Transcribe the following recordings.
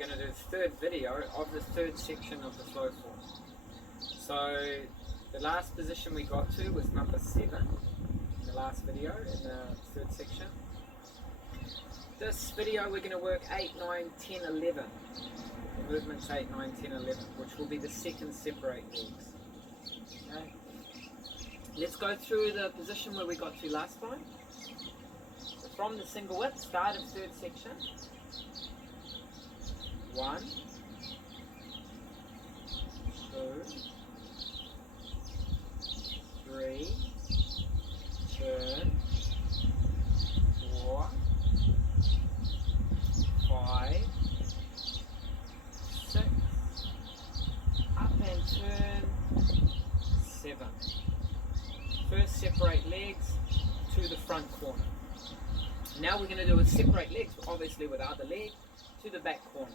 going to do the third video of the third section of the flow form. So the last position we got to was number 7 in the last video in the third section. This video we're going to work 8, 9, 10, 11. The movements 8, 9, 10, 11, which will be the second separate legs. Okay. Let's go through the position where we got to last time. So from the single whip, start of third section. 1, 2, 3, turn, 4, 5, 6, up and turn, 7. First separate legs to the front corner. Now we're going to do a separate legs, obviously with the other leg, to the back corner.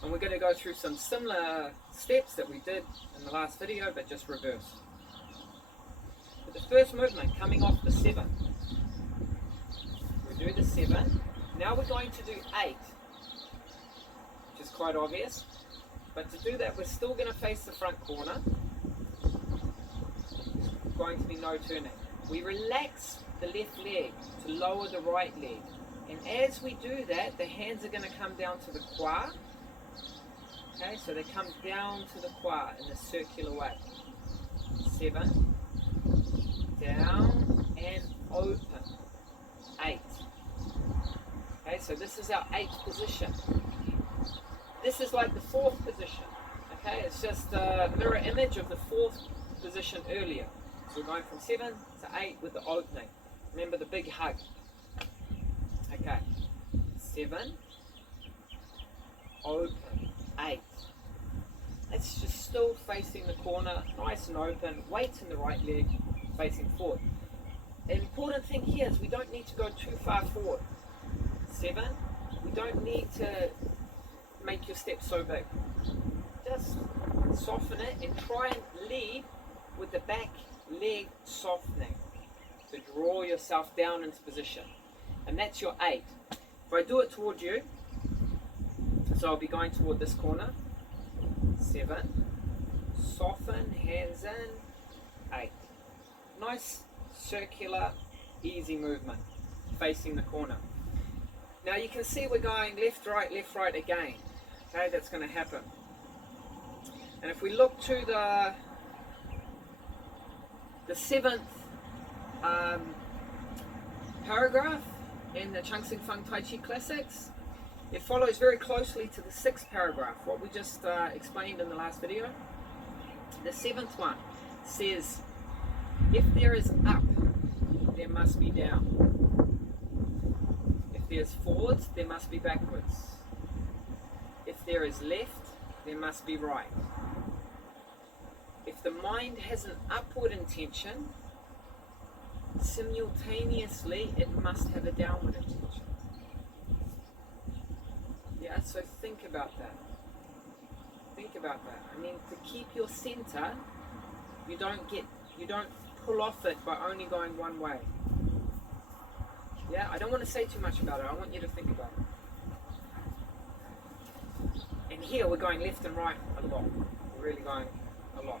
And we're going to go through some similar steps that we did in the last video, but just reverse. But the first movement, coming off the 7. We do the 7. Now we're going to do 8, which is quite obvious. But to do that, we're still going to face the front corner. There's going to be no turning. We relax the left leg to lower the right leg. And as we do that, the hands are going to come down to the kwa. Okay, so they come down to the kwa in a circular way. 7, down and open. 8. Okay, so this is our 8th position. This is like the 4th position. Okay, it's just a mirror image of the 4th position earlier. So we're going from 7 to 8 with the opening. Remember the big hug. Okay, 7, open, 8. It's just still facing the corner, nice and open, weight in the right leg, facing forward. The important thing here is we don't need to go too far forward. 7, we don't need to make your step so big. Just soften it and try and lead with the back leg softening to draw yourself down into position. And that's your 8. If I do it toward you, so I'll be going toward this corner. 7, soften, hands in, 8. Nice, circular, easy movement, facing the corner. Now you can see we're going left, right again. Okay, that's going to happen. And if we look to the 7th paragraph in the San-Feng Taiji Classics, it follows very closely to the 6th paragraph, what we just explained in the last video. The 7th one says, if there is up, there must be down. If there's forwards, there must be backwards. If there is left, there must be right. If the mind has an upward intention, simultaneously it must have a downward intention. Yeah, so think about that. Think about that. I mean, to keep your center, you don't pull off it by only going one way. Yeah, I don't want to say too much about it. I want you to think about it. And here we're going left and right a lot. We're really going a lot.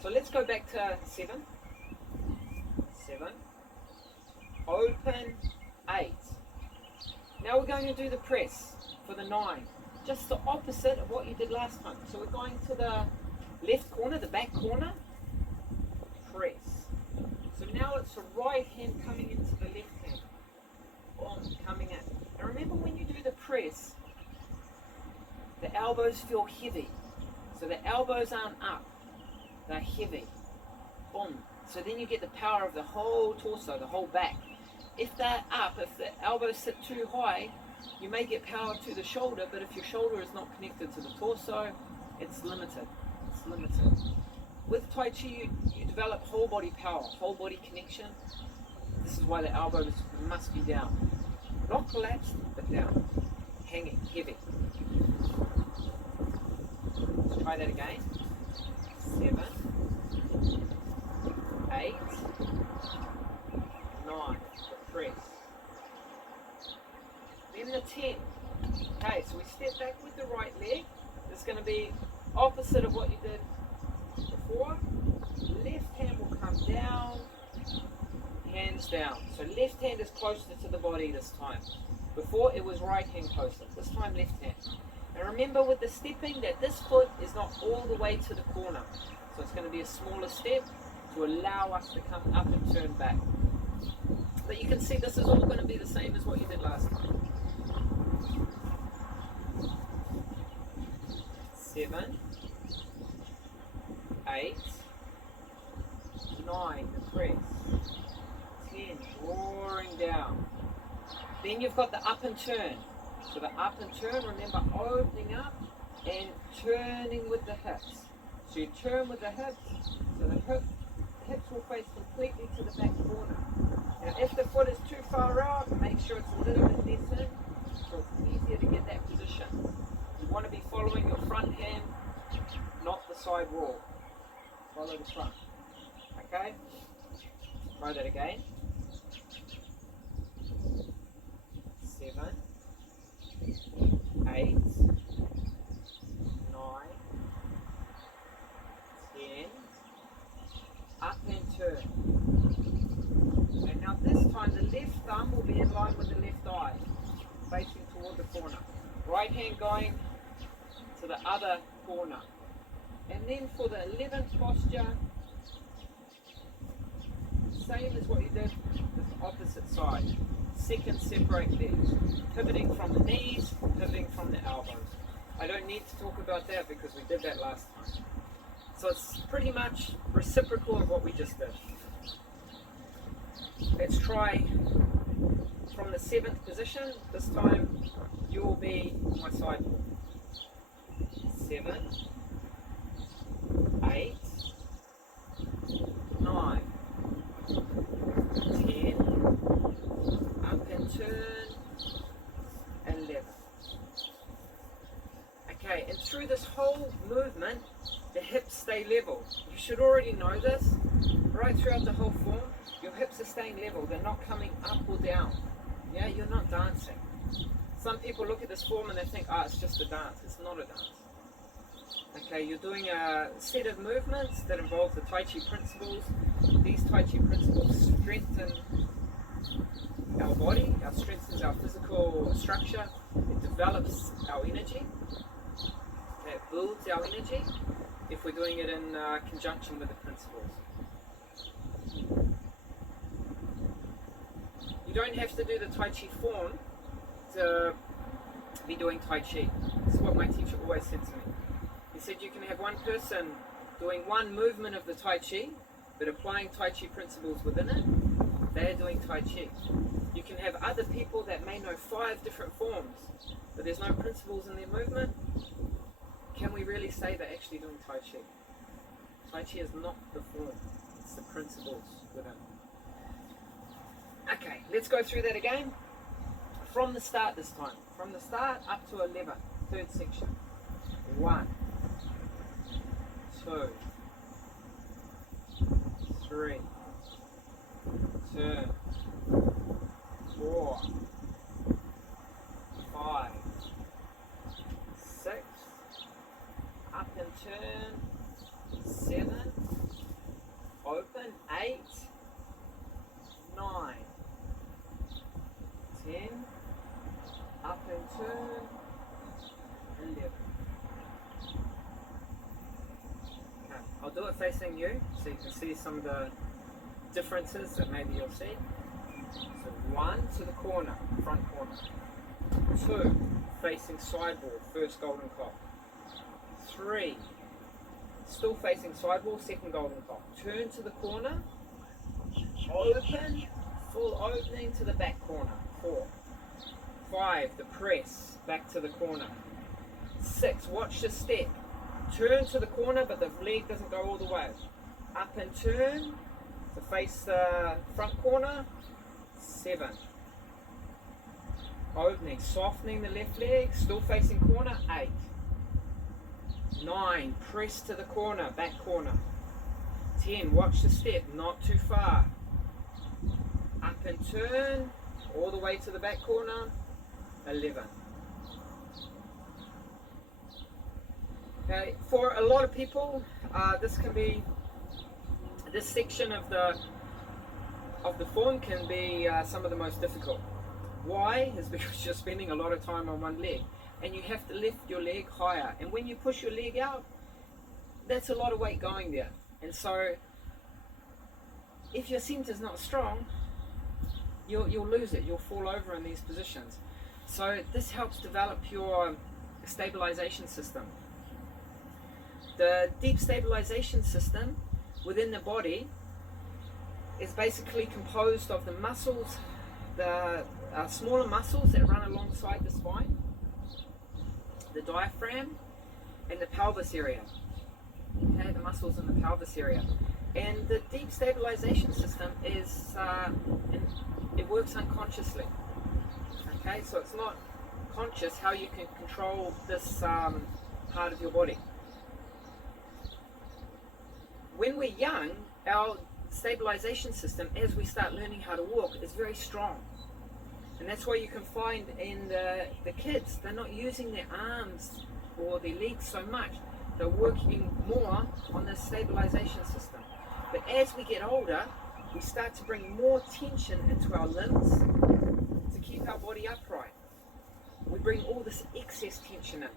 So let's go back to 7. 7. Open, 8. Now we're going to do the press for the 9. Just the opposite of what you did last time. So we're going to the left corner, the back corner. Press. So now it's the right hand coming into the left hand. Boom, coming in. And remember when you do the press, the elbows feel heavy. So the elbows aren't up. They're heavy. Boom. So then you get the power of the whole torso, the whole back. If they're up, if the elbows sit too high, you may get power to the shoulder, but if your shoulder is not connected to the torso, it's limited. It's limited. With Tai Chi, you develop whole body power, whole body connection. This is why the elbows must be down. Not collapsed, but down. Hanging, heavy. Let's try that again. 7, 8, 9. The press. Then the 10. Okay, so we step back with the right leg. It's going to be opposite of what you did before. Left hand will come down, hands down. So left hand is closer to the body this time. Before it was right hand closer, this time left hand. And remember with the stepping that this foot is not all the way to the corner. So it's going to be a smaller step to allow us to come up and turn back. But you can see this is all going to be the same as what you did last time. 7, 8, 9, the press. 10, drawing down. Then you've got the up and turn. So the up and turn, remember opening up and turning with the hips. So you turn with the hips, so the hips will face completely to the back corner. Now if the foot is too far out, make sure it's a little bit less in, so it's easier to get that position. You want to be following your front hand, not the side wall. Follow the front. Okay? Try that again. 7, 8, 9, 10, up and turn. And now this time the left thumb will be in line with the left eye, facing toward the corner. Right hand going to the other corner. And then for the 11th posture, same as what you did with the opposite side. Second separate legs. Pivoting from the knees, pivoting from the elbows. I don't need to talk about that because we did that last time. So it's pretty much reciprocal of what we just did. Let's try from the 7th position. This time you will be my side wall. 7, 8, 9, 10, up and turn, 11. Okay, and through this whole movement, the hips stay level. You should already know this. Right throughout the whole form, your hips are staying level. They're not coming up or down. Yeah, you're not dancing. Some people look at this form and they think, it's just a dance. It's not a dance. Okay, you're doing a set of movements that involve the Taiji principles. These Taiji principles strengthen our body, it strengthens our physical structure, it develops our energy, it builds our energy if we're doing it in conjunction with the principles. You don't have to do the Tai Chi form to be doing Tai Chi. This is what my teacher always said to me. He said you can have one person doing one movement of the Tai Chi, but applying Tai Chi principles within it. They're doing Tai Chi. You can have other people that may know 5 different forms, but there's no principles in their movement. Can we really say they're actually doing Tai Chi? Tai Chi is not the form, it's the principles within. Okay, let's go through that again. From the start this time. From the start up to 11, third section. 1, 2, 3, turn, 4, 5, 6, up and turn, 7, open, 8, 9, 10, up and turn, 11. Okay, I'll do it facing you so you can see some of the differences that maybe you'll see. So 1 to the corner, front corner. 2, facing sidewall, first golden clock. 3, still facing sidewall, second golden clock. Turn to the corner, open, full opening to the back corner. 4, 5, the press, back to the corner. 6, watch the step. Turn to the corner, but the leg doesn't go all the way. Up and turn to face the front corner. 7, opening, softening the left leg, still facing corner. 8, 9, press to the corner, back corner. 10, watch the step, not too far. Up and turn, all the way to the back corner. 11. Okay, for a lot of people, this section of the form can be some of the most difficult. Why? Is because you're spending a lot of time on one leg, and you have to lift your leg higher. And when you push your leg out, that's a lot of weight going there. And so, if your center's not strong, you'll lose it. You'll fall over in these positions. So this helps develop your stabilization system. The deep stabilization system within the body is basically composed of the muscles, the smaller muscles that run alongside the spine, the diaphragm, and the pelvis area. Okay, the muscles in the pelvis area. And the deep stabilization system is, it works unconsciously. Okay, so it's not conscious how you can control this part of your body. When we're young, our stabilization system, as we start learning how to walk, is very strong. And that's why you can find in the kids, they're not using their arms or their legs so much. They're working more on the stabilization system. But as we get older, we start to bring more tension into our limbs to keep our body upright. We bring all this excess tension in.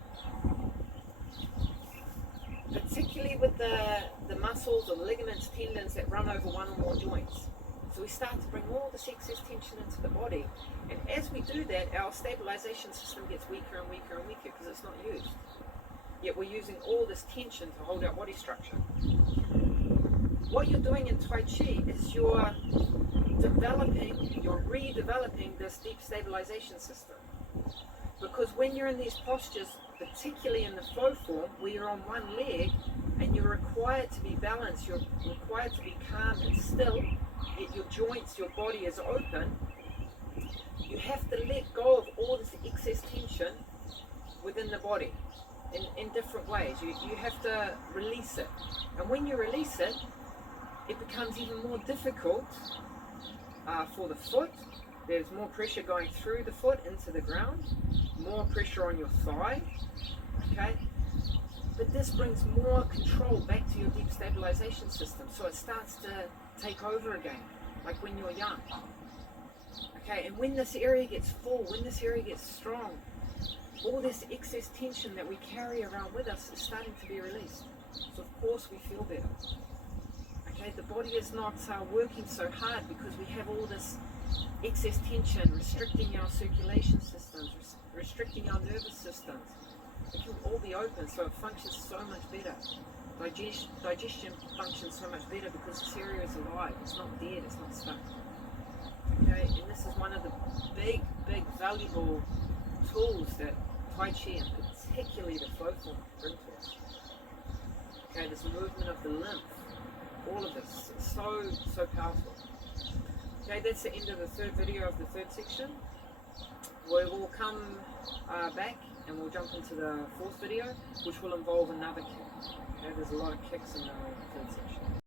Particularly with the muscles or the ligaments, tendons that run over one or more joints. So we start to bring all this excess tension into the body. And as we do that, our stabilization system gets weaker and weaker and weaker because it's not used. Yet we're using all this tension to hold our body structure. What you're doing in Tai Chi is you're redeveloping this deep stabilization system. Because when you're in these postures, particularly in the flow form, where you're on one leg and you're required to be balanced, you're required to be calm and still, yet your joints, your body is open, you have to let go of all this excess tension within the body in different ways. You have to release it. And when you release it, it becomes even more difficult for the foot. There's more pressure going through the foot into the ground, more pressure on your thigh, okay? But this brings more control back to your deep stabilization system, so it starts to take over again, like when you're young. Okay, and when this area gets full, when this area gets strong, all this excess tension that we carry around with us is starting to be released. So of course we feel better. Okay, the body is not working so hard because we have all this excess tension restricting our circulation systems, restricting our nervous systems. It can all be open, so it functions so much better. Digestion functions so much better because this area is alive. It's not dead, it's not stuck. Okay, and this is one of the big valuable tools that Tai Chi, and particularly the flow form, bring to us. Okay, this movement of the lymph, all of this is so powerful. Okay, that's the end of the third video of the third section. We will come back and we'll jump into the fourth video, which will involve another kick. Okay, there's a lot of kicks in the third section.